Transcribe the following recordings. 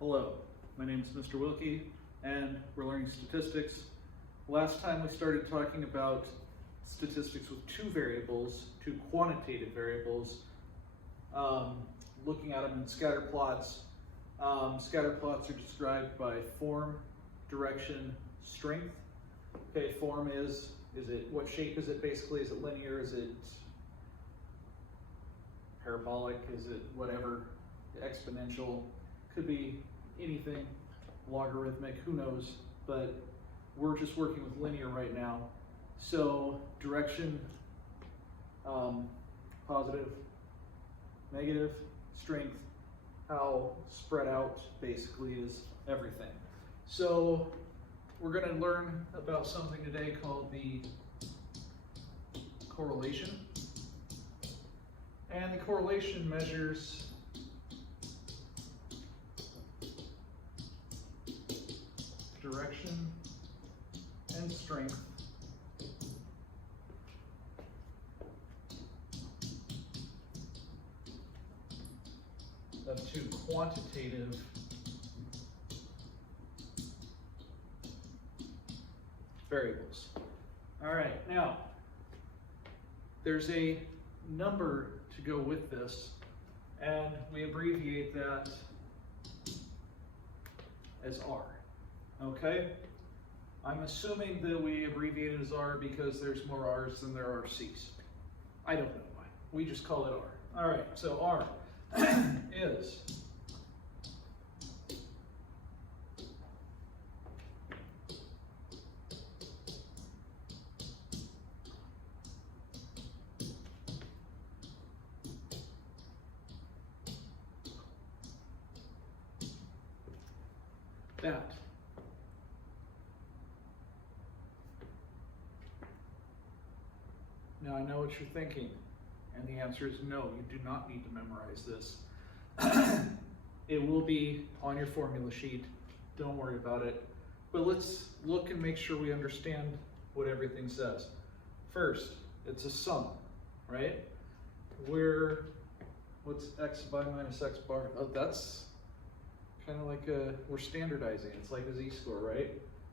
Hello, my name is Mr. Wilke, and we're learning statistics. Last time we started talking about statistics with two variables, two quantitative variables, looking at them in scatter plots. Scatter plots are described by form, direction, strength. Okay, form is it, what shape is it basically? Is it linear? Is it parabolic? Is it whatever? Exponential? Could be anything, logarithmic, who knows, but we're just working with linear right now. So direction, positive, negative, strength, how spread out basically is everything. So we're going to learn about something today called the correlation. And the correlation measures direction and strength of two quantitative variables. All right, now there's a number to go with this, and we abbreviate that as R. Okay? I'm assuming that we abbreviate it as R because there's more R's than there are C's. I don't know why. We just call it R. All right, so R is that. Now I know what you're thinking, and the answer is no, you do not need to memorize this. It will be on your formula sheet, don't worry about it. But let's look and make sure we understand what everything says. First, it's a sum, right? What's x bar minus x bar? Oh, that's kind of like we're standardizing. It's like a z-score, right?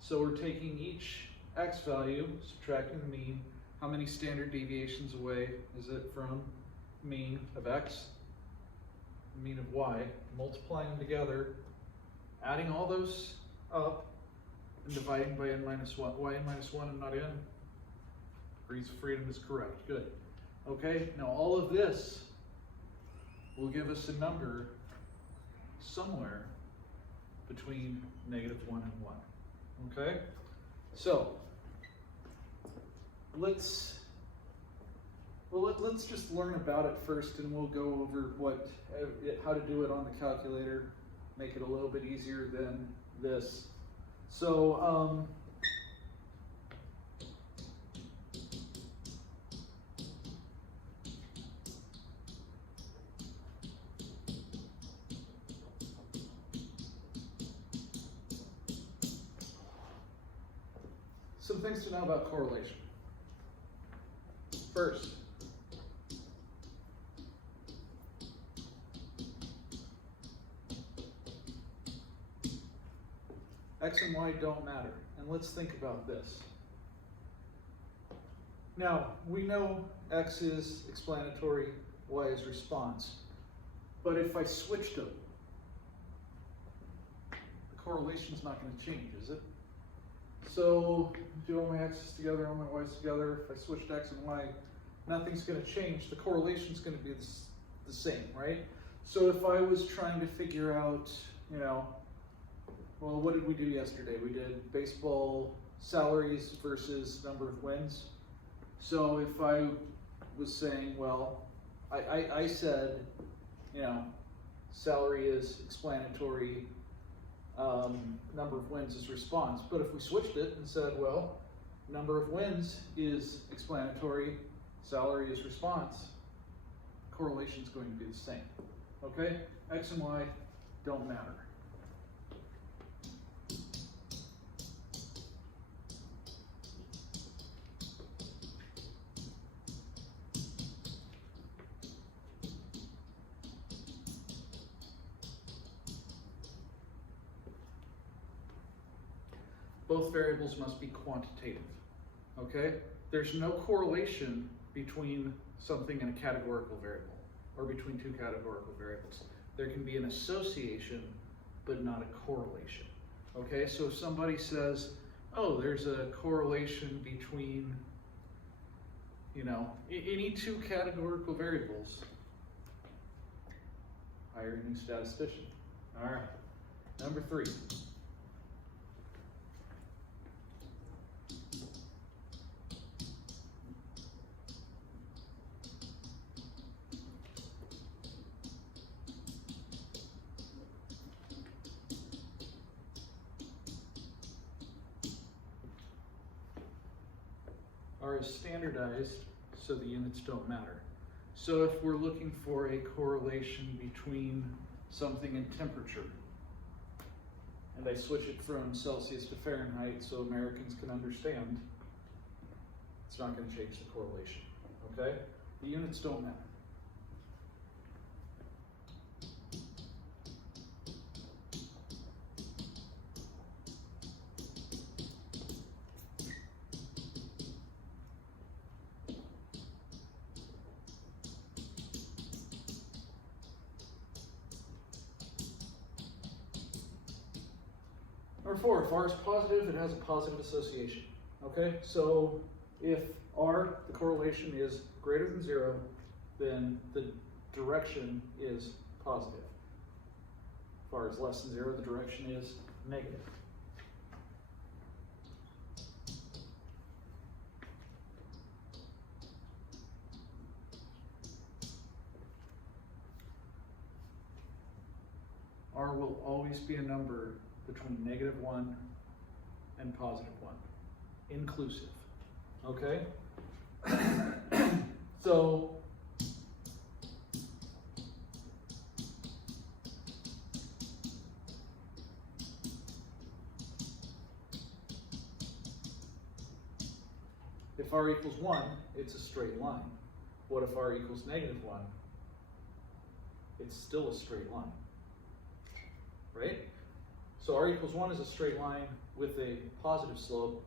So we're taking each x value, subtracting the mean. How many standard deviations away is it from mean of x, mean of y, multiplying them together, adding all those up, and dividing by n minus 1. Y n minus 1 and not n. Degrees of freedom is correct. Good. Okay, now all of this will give us a number somewhere between -1 and 1. Okay? So let's just learn about it first, and we'll go over how to do it on the calculator, make it a little bit easier than this. So some things to know about correlation. First, x and y don't matter. And let's think about this. Now, we know x is explanatory, y is response. But if I switched them, the correlation's not going to change, is it? So, do all my x's together, all my y's together. If I switched x and y, nothing's going to change. The correlation's going to be the same, right? So if I was trying to figure out, well, what did we do yesterday? We did baseball salaries versus number of wins. So if I was saying, well, I said, salary is explanatory, number of wins is response. But if we switched it and said, well, number of wins is explanatory, salary is response, correlation is going to be the same. Okay? X and Y don't matter. both variables must be quantitative, okay? There's no correlation between something and a categorical variable, or between two categorical variables. There can be an association, but not a correlation, okay? So if somebody says, oh, there's a correlation between, you know, any two categorical variables, hire a new statistician. All right, number 3. R is standardized, so the units don't matter. So if we're looking for a correlation between something and temperature, and I switch it from Celsius to Fahrenheit so Americans can understand, it's not going to change the correlation, okay? The units don't matter. Number 4, if R is positive, it has a positive association, okay? So if R, the correlation is greater than 0, then the direction is positive. If R is less than 0, the direction is negative. R will always be a number between -1 and +1, inclusive, okay? So, if R equals 1, it's a straight line. What if R equals -1? It's still a straight line, right? So R equals 1 is a straight line with a positive slope.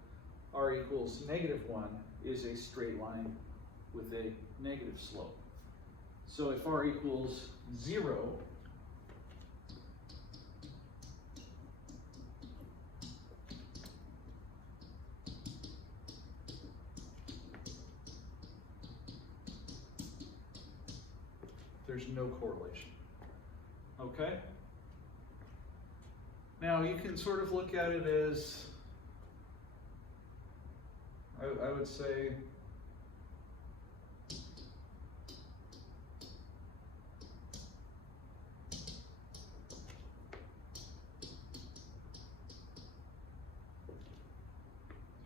R equals -1 is a straight line with a negative slope. So if R equals 0, there's no correlation, okay? Now you can sort of look at it as, I would say,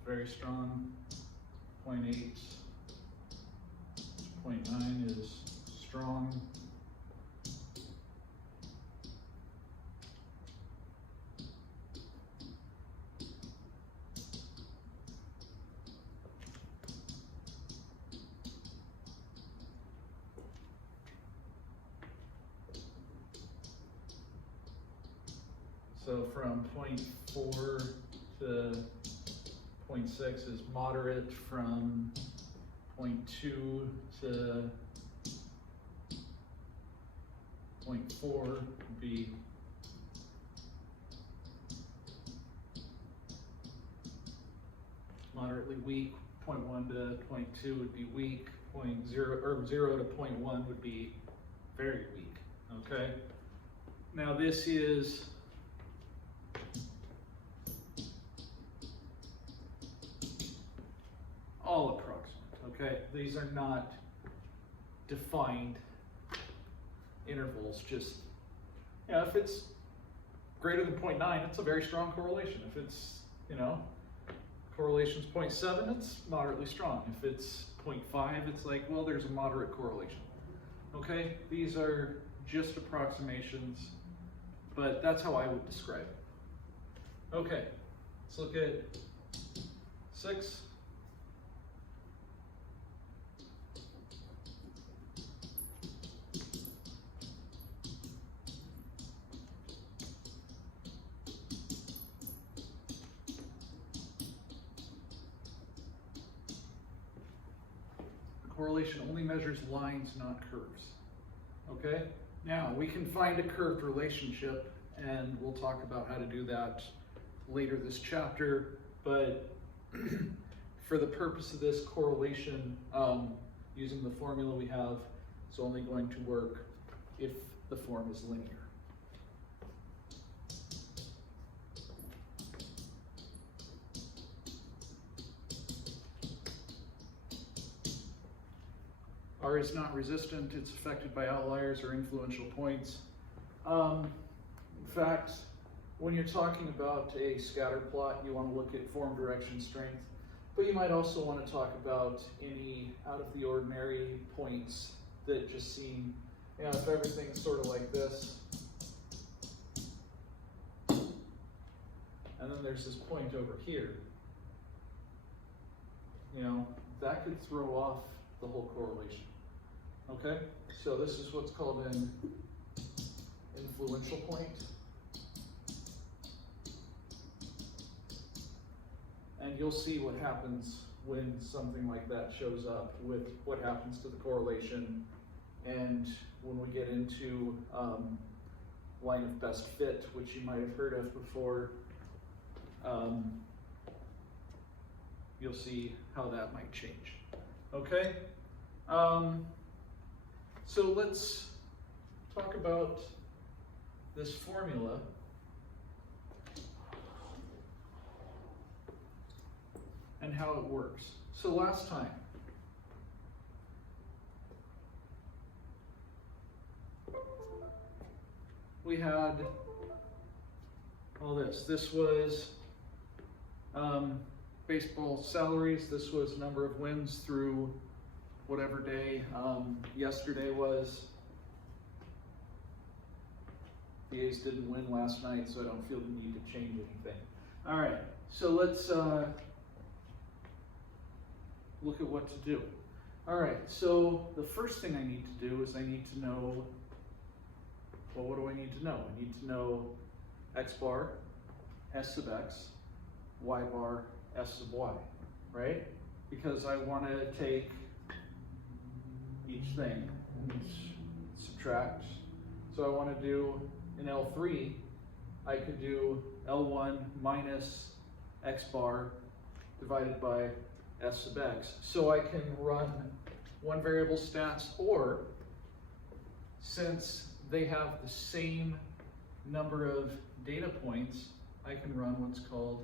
very strong, 0.8, 0.9 is strong. So from 0.4 to 0.6 is moderate, from 0.2 to 0.4 would be moderately weak, 0.1 to 0.2 would be weak, 0 to 0.1 would be very weak, okay? Now this is all approximate, okay? These are not defined intervals, just, you know, if it's greater than 0.9, it's a very strong correlation. If it's, you know, correlation's 0.7, it's moderately strong. If it's 0.5, it's like, well, there's a moderate correlation, okay? These are just approximations, but that's how I would describe it. Okay, let's look at 6. Correlation only measures lines, not curves. Okay? Now, we can find a curved relationship, and we'll talk about how to do that later this chapter, but for the purpose of this correlation, using the formula we have, it's only going to work if the form is linear. R is not resistant, it's affected by outliers or influential points. In fact, when you're talking about a scatter plot, you want to look at form, direction, strength, but you might also want to talk about any out of the ordinary points that just seem, you know, if everything's sort of like this, and then there's this point over here, you know, that could throw off the whole correlation. Okay, so this is what's called an influential point. And you'll see what happens when something like that shows up, with what happens to the correlation. And when we get into line of best fit, which you might have heard of before, you'll see how that might change. Okay? So let's talk about this formula. And how it works. So last time, we had all this. This was baseball salaries. This was number of wins through whatever day. Yesterday was, the A's didn't win last night, so I don't feel the need to change anything. All right, so let's look at what to do. All right, so the first thing I need to do is I need to know, well, what do I need to know? I need to know x bar, s sub x, y bar, s sub y, right? Because I want to take each thing and subtract. So I want to do, in L3, I could do L1 minus x bar divided by s sub x. So I can run one variable stats, or since they have the same number of data points, I can run what's called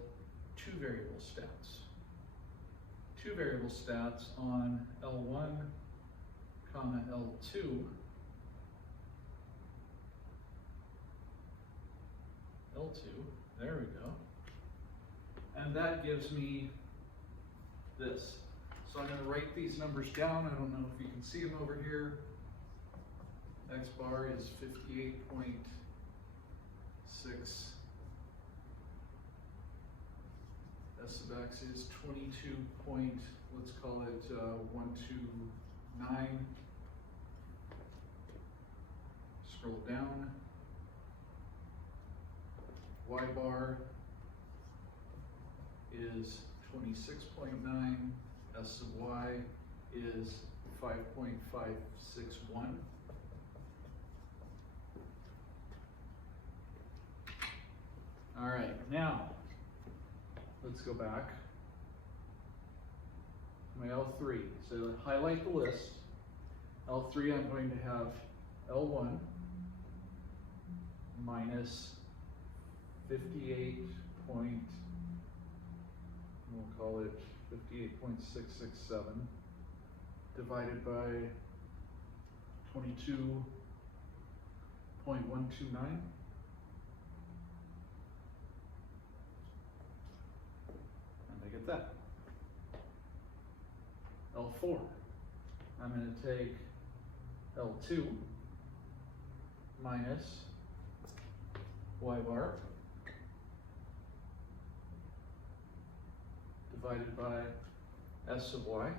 two variable stats. Two variable stats on L1, comma L2. L2, there we go. And that gives me this. So I'm going to write these numbers down. I don't know if you can see them over here. X bar is 58.6. S sub x is 22 point, let's call it 129. Scroll down. Y bar is 26.9. S sub y is 5.561. All right, now let's go back. My L3, so highlight the list. L3, I'm going to have L1 minus 58 point, we'll call it 58.667 divided by 22.129. And I get that. L4, I'm going to take L2 minus y bar divided by s sub y.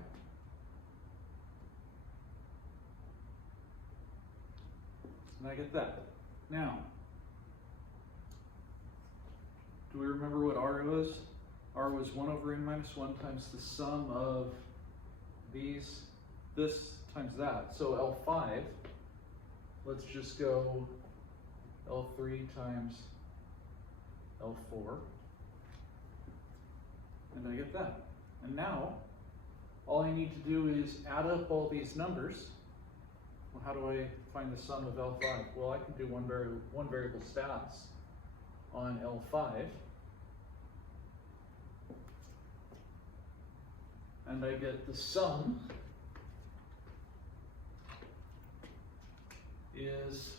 And I get that. Now, do we remember what R was? R was 1 over n minus 1 times the sum of these this times that. So L5, let's just go L3 times L4. And I get that. And now, all I need to do is add up all these numbers. Well, how do I find the sum of L5? Well, I can do one variable stats on L5. And I get the sum is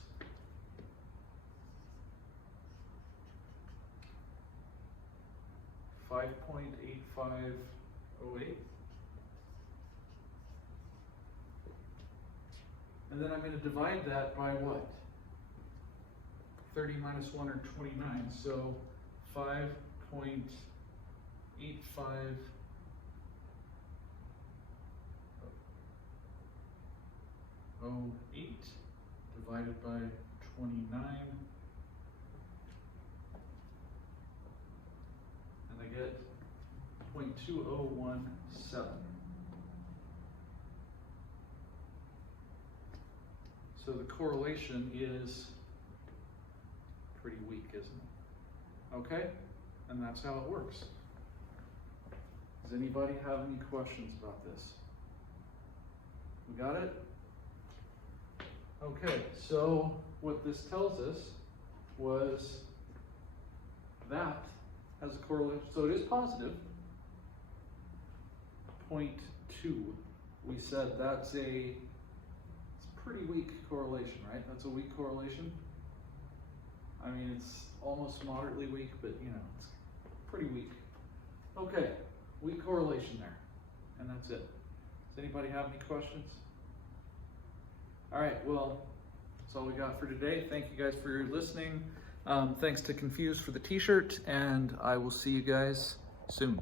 5.8508. And then I'm going to divide that by what? 30 minus 1 or 29. So 5.8508 divided by 29. And I get 0.2017. So the correlation is pretty weak, isn't it? Okay? And that's how it works. Does anybody have any questions about this? We got it? Okay, so what this tells us was that has a correlation, so it is positive, 0.2. We said it's a pretty weak correlation, right? That's a weak correlation. I mean, it's almost moderately weak, but you know, it's pretty weak. Okay, weak correlation there, and that's it. Does anybody have any questions? All right, well, that's all we got for today. Thank you guys for your listening. Thanks to Confused for the t-shirt, and I will see you guys soon.